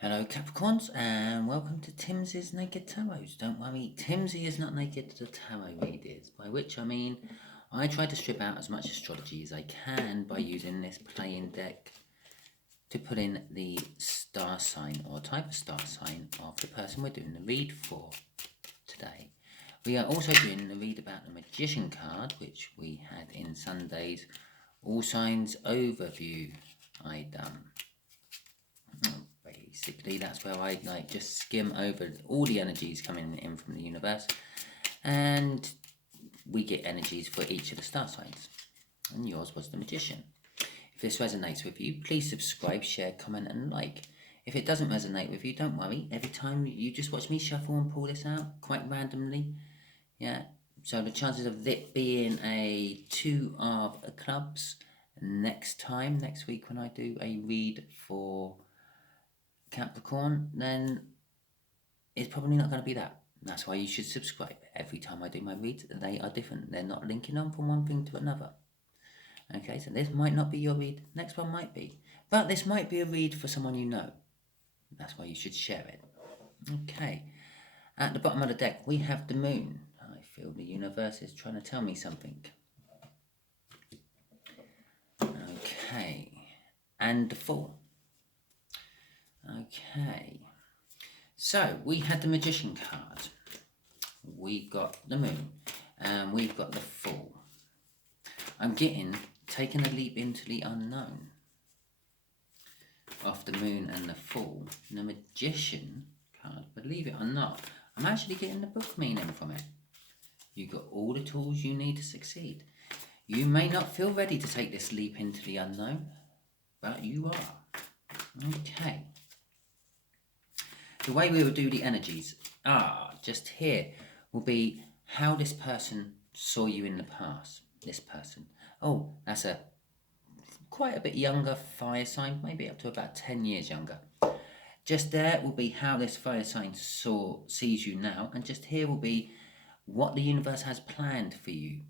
Hello Capricorns and welcome to Timsy's Naked Tarot. Don't worry, Timsy is not naked, the tarot read is. By which I mean, I try to strip out as much astrology as I can by using this playing deck to put in the star sign or type of star sign of the person we're doing the read for today. We are also doing the read about the Magician card, which we had in Sunday's All Signs Overview I done. Basically, that's where I just skim over all the energies coming in from the universe, and we get energies for each of the star signs. And yours was the Magician. If this resonates with you, please subscribe, share, comment, and like. If it doesn't resonate with you, don't worry. Every time you just watch me shuffle and pull this out quite randomly, yeah. So the chances of it being a 2 of clubs next week when I do a read for Capricorn, then it's probably not going to be that. That's why you should subscribe. Every time I do my reads, they are different. They're not linking on from one thing to another. Okay, so this might not be your read. Next one might be. But this might be a read for someone you know. That's why you should share it. Okay. At the bottom of the deck, we have the moon. I feel the universe is trying to tell me something. Okay. And the fool. Okay, so we had the Magician card, we got the moon, and we've got the fool. I'm taking a leap into the unknown of the moon and the fool. The Magician card, believe it or not, I'm actually getting the book meaning from it. You've got all the tools you need to succeed. You may not feel ready to take this leap into the unknown, but you are. Okay. The way we will do the energies, just here, will be how this person saw you in the past. This person. Oh, that's quite a bit younger fire sign, maybe up to about 10 years younger. Just there will be how this fire sign sees you now, and just here will be what the universe has planned for you.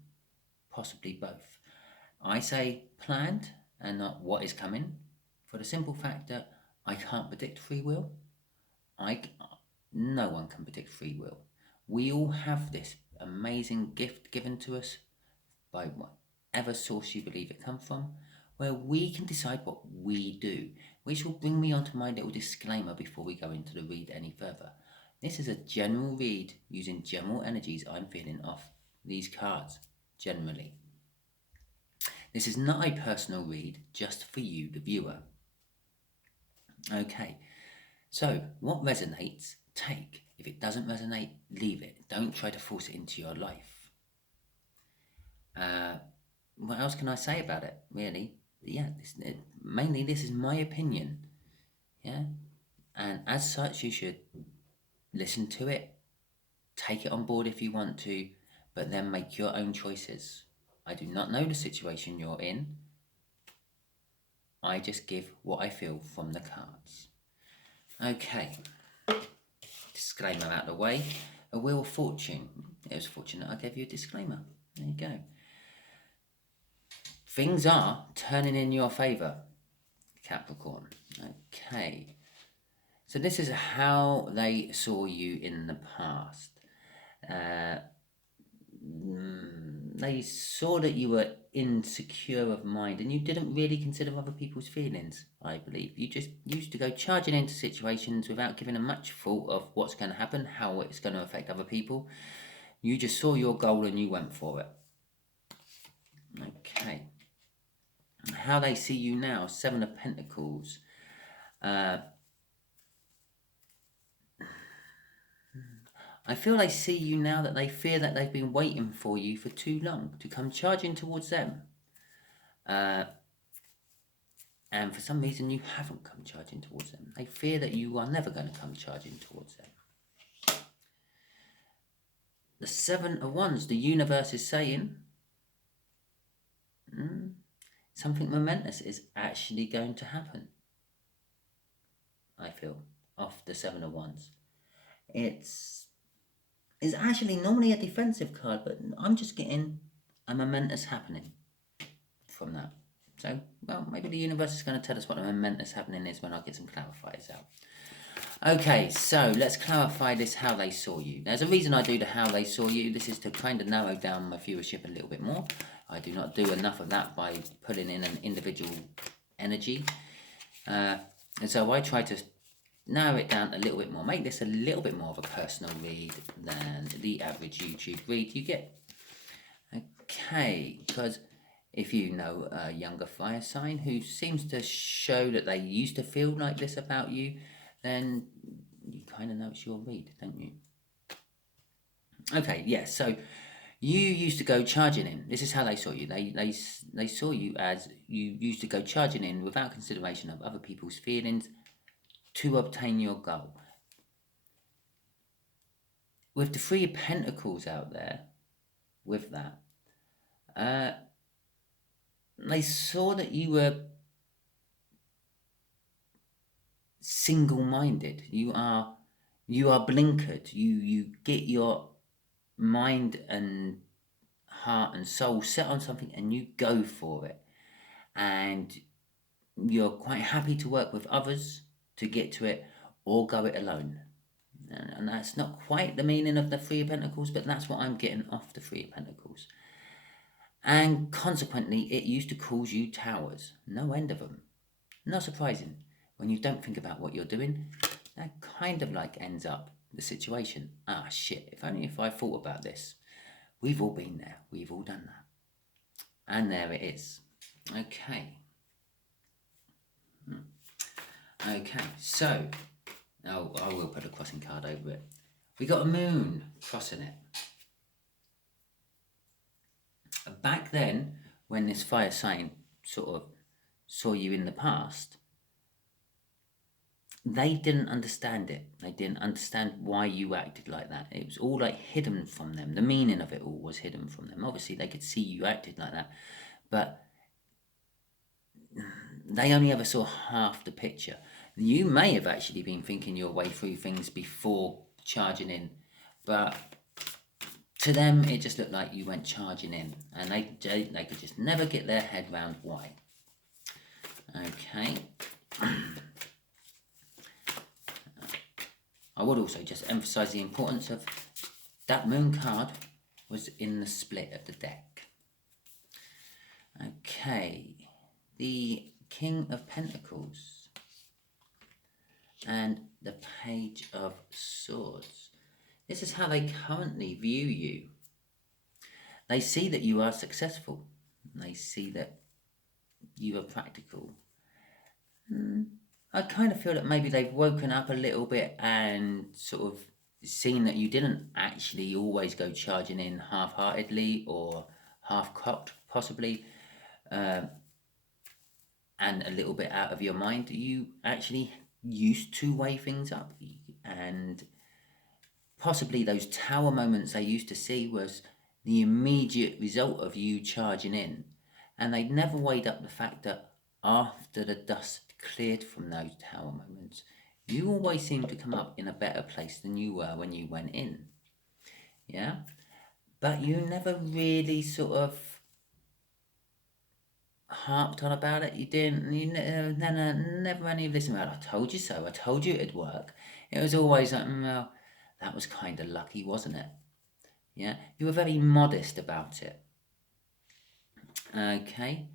Possibly both. I say planned and not what is coming, for the simple fact that I can't predict free will. No one can predict free will. We all have this amazing gift given to us by whatever source you believe it comes from, where we can decide what we do, which will bring me onto my little disclaimer before we go into the read any further. This is a general read using general energies I'm feeling off these cards, generally. This is not a personal read, just for you, the viewer. Okay. So, what resonates, take. If it doesn't resonate, leave it. Don't try to force it into your life. What else can I say about it, really? Yeah, mainly this is my opinion. Yeah? And as such, you should listen to it, take it on board if you want to, but then make your own choices. I do not know the situation you're in. I just give what I feel from the cards. Okay, disclaimer out of the way. A Wheel of Fortune. It was fortunate I gave you a disclaimer. There you go. Things are turning in your favour, Capricorn. Okay. So this is how they saw you in the past. They saw that you were insecure of mind and you didn't really consider other people's feelings, I believe. You just used to go charging into situations without giving a much thought of what's going to happen, how it's going to affect other people. You just saw your goal and you went for it. Okay. How they see you now, 7 of Pentacles. I feel they see you now that they fear that they've been waiting for you for too long to come charging towards them. And for some reason you haven't come charging towards them. They fear that you are never going to come charging towards them. The 7 of Wands, the universe is saying something momentous is actually going to happen. I feel, off the 7 of Wands. It's actually normally a defensive card, but I'm just getting a momentous happening from that. So, well, maybe the universe is going to tell us what a momentous happening is when I get some clarifiers out. Okay, so let's clarify this how they saw you. There's a reason I do the how they saw you. This is to kind of narrow down my viewership a little bit more. I do not do enough of that by putting in an individual energy. And so I try to narrow it down a little bit more, make this a little bit more of a personal read than the average YouTube read you get. Okay, because if you know a younger fire sign who seems to show that they used to feel like this about you, then you kind of know it's your read, don't you? Okay, yeah, so you used to go charging in. This is how they saw you. They saw you as you used to go charging in without consideration of other people's feelings to obtain your goal. With the Three of Pentacles out there, with that, they saw that you were single-minded. You are blinkered. You get your mind and heart and soul set on something and you go for it. And you're quite happy to work with others to get to it or go it alone. And that's not quite the meaning of the Three of Pentacles, but that's what I'm getting off the Three of Pentacles. And consequently, it used to cause you towers. No end of them. Not surprising. When you don't think about what you're doing, that kind of like ends up the situation. Ah, shit, if I thought about this. We've all been there. We've all done that. And there it is. Okay. Okay, so, oh, I will put a crossing card over it. We got a moon crossing it. Back then, when this fire sign sort of saw you in the past, they didn't understand it. They didn't understand why you acted like that. It was all like hidden from them. The meaning of it all was hidden from them. Obviously, they could see you acted like that, but they only ever saw half the picture. You may have actually been thinking your way through things before charging in, but to them, it just looked like you went charging in, and they could just never get their head round why. Okay. I would also just emphasise the importance of that moon card was in the split of the deck. Okay. The King of Pentacles and the Page of Swords. This is how they currently view you. They see that you are successful. They see that you are practical. I kind of feel that maybe they've woken up a little bit and sort of seen that you didn't actually always go charging in half-heartedly or half-cocked, possibly, and a little bit out of your mind. You actually used to weigh things up, and possibly those tower moments they used to see was the immediate result of you charging in, and they'd never weighed up the fact that after the dust cleared from those tower moments, you always seemed to come up in a better place than you were when you went in. Yeah? But you never really sort of harped on about it. Never any of this about, I told you so, I told you it'd work. It was always like, well, that was kind of lucky, wasn't it? Yeah? You were very modest about it. Okay?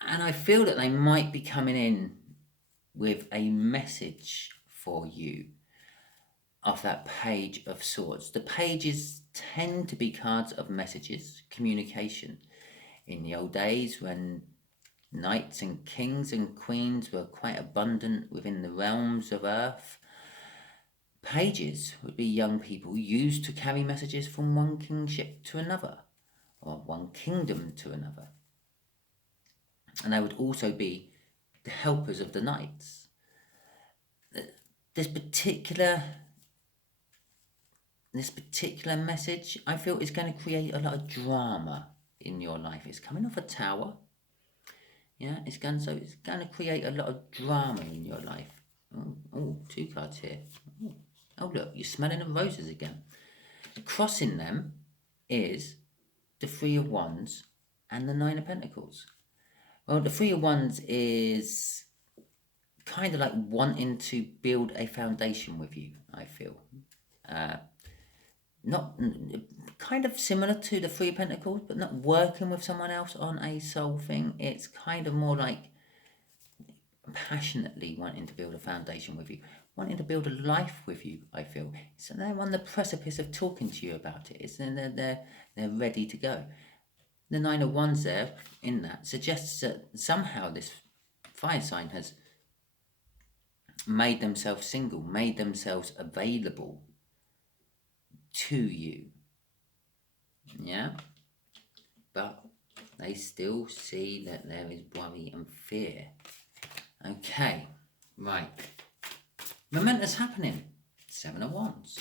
And I feel that they might be coming in with a message for you off that Page of Swords. The pages tend to be cards of messages, communication. In the old days when knights and kings and queens were quite abundant within the realms of earth, pages would be young people used to carry messages from one kingship to another, or one kingdom to another. And they would also be the helpers of the knights. This particular message, I feel, is going to create a lot of drama in your life. It's coming off a tower. Yeah, it's going to create a lot of drama in your life. Oh, two cards here. Oh, look, you're smelling of roses again. Crossing them is the Three of Wands and the Nine of Pentacles. Well, the Three of Wands is kind of like wanting to build a foundation with you, I feel. Not kind of similar to the Three of Pentacles, but not working with someone else on a soul thing. It's kind of more like passionately wanting to build a foundation with you, wanting to build a life with you, I feel. So they're on the precipice of talking to you about it. They're ready to go. The Nine of Wands there in that suggests that somehow this fire sign has made themselves single, made themselves available to you. Yeah? But they still see that there is worry and fear. Okay, right. Momentous happening. Seven of Wands.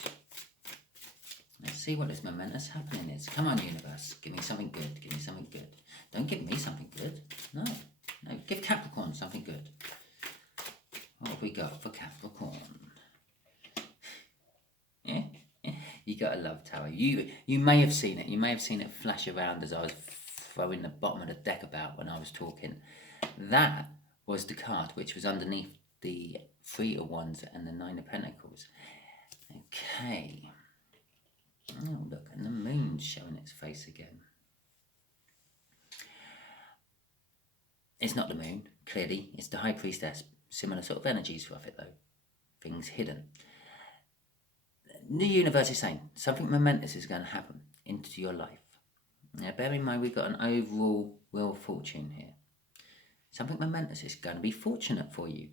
Let's see what this momentous happening is. Come on, universe. Give me something good. Give me something good. Don't give me something good. No. Give Capricorn something good. What have we got for Capricorn? Yeah. You gotta love tarot. You may have seen it. You may have seen it flash around as I was throwing the bottom of the deck about when I was talking. That was the card which was underneath the Three of Wands and the Nine of Pentacles. Okay. Oh, look, and the moon's showing its face again. It's not the moon, clearly. It's the High Priestess. Similar sort of energies with it, though. Things hidden. The universe is saying something momentous is going to happen into your life. Now, bear in mind, we've got an overall Wheel of Fortune here. Something momentous is going to be fortunate for you.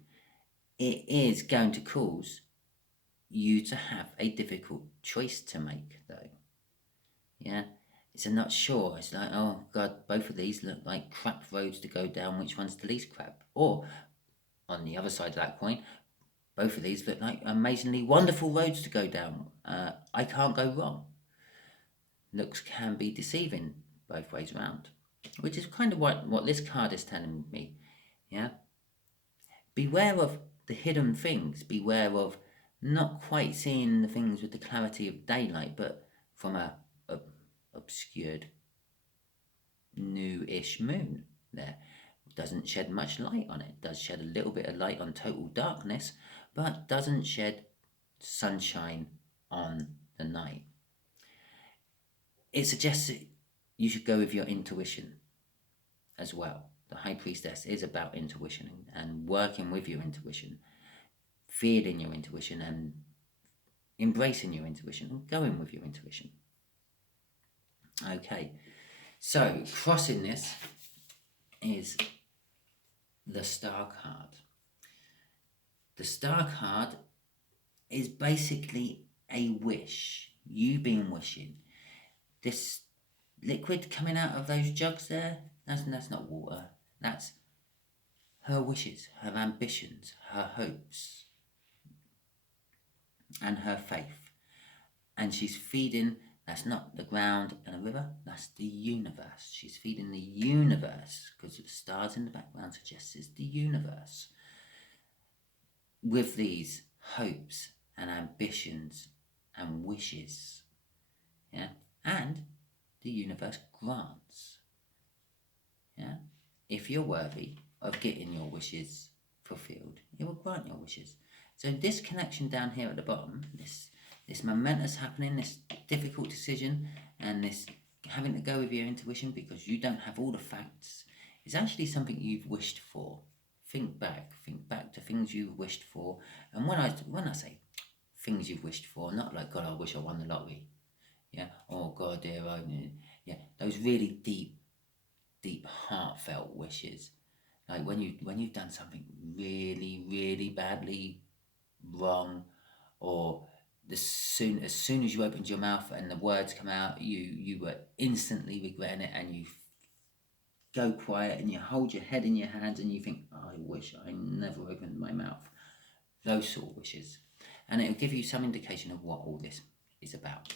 It is going to cause you to have a difficult choice to make, though. Yeah, it's a not sure. It's like, oh God, both of these look like crap roads to go down. Which one's the least crap? Or on the other side of that coin, both of these look like amazingly wonderful roads to go down. I can't go wrong. Looks can be deceiving both ways around, which is kind of what this card is telling me. Yeah, beware of the hidden things. Beware of not quite seeing the things with the clarity of daylight, but from a obscured new-ish moon there. Doesn't shed much light on it. Does shed a little bit of light on total darkness, but doesn't shed sunshine on the night. It suggests that you should go with your intuition as well. The High Priestess is about intuition and working with your intuition, feeling your intuition and embracing your intuition and going with your intuition. Okay, so crossing this is the Star card. The Star card is basically a wish. You've been wishing. This liquid coming out of those jugs there, that's not water. That's her wishes, her ambitions, her hopes, and her faith. And she's feeding, that's not the ground and a river, that's the universe. She's feeding the universe, because the stars in the background suggests it's the universe, with these hopes and ambitions and wishes. Yeah, and the universe grants. Yeah, if you're worthy of getting your wishes fulfilled, it will grant your wishes. So this connection down here at the bottom, this momentous happening, this difficult decision, and this having to go with your intuition because you don't have all the facts, is actually something you've wished for. Think back to things you've wished for. And when I say things you've wished for, not like, God, I wish I won the lottery. Yeah, oh God, dear, yeah, those really deep, heartfelt wishes. Like when you've done something really, really badly wrong, or as soon as you opened your mouth and the words come out, you were instantly regretting it, and you go quiet and you hold your head in your hands and you think, oh, I wish I never opened my mouth. Those sort of wishes. And it'll give you some indication of what all this is about.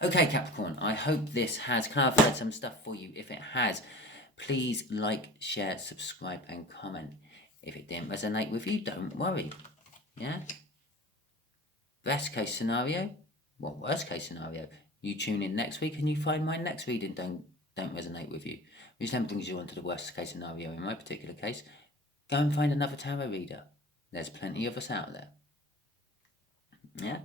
Okay, Capricorn, I hope this has clarified some stuff for you. If it has, please like, share, subscribe, and comment. If it didn't resonate with you, don't worry. Yeah? Best case scenario, well, worst case scenario, you tune in next week and you find my next reading don't resonate with you, which then brings you on to the worst case scenario. In my particular case, go and find another tarot reader. There's plenty of us out there. Yeah?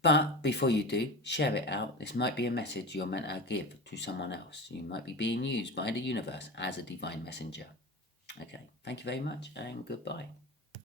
But before you do, share it out. This might be a message you're meant to give to someone else. You might be being used by the universe as a divine messenger. Okay, thank you very much and goodbye.